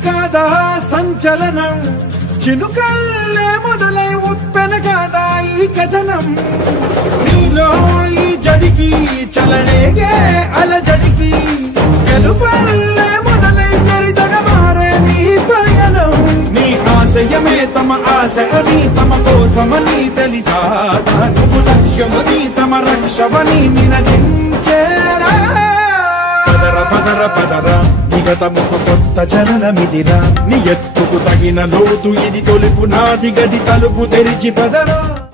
సరికాదా సంచలనం చినుకల్లే మొదలై ఉప్పెన కాదా ఈ కథనం నీలో ఈ జడికి చలనేగే అలజడికి గెలుపల్లే మొదలై చరితగా మారే నీ పయనం నీ ఆశయమే తమ ఆశ అని తమ కోసమని తెలిసా నువ్వు లక్ష్యమని తమ రక్షవని నినదించేరా పదర పదర పదర నిగతముకు కొత్త జననమిదిరా నీ ఎత్తుకు తగిన లోతు ఇది తొలుపు నాది గది తలుపు తెరిచి పదరా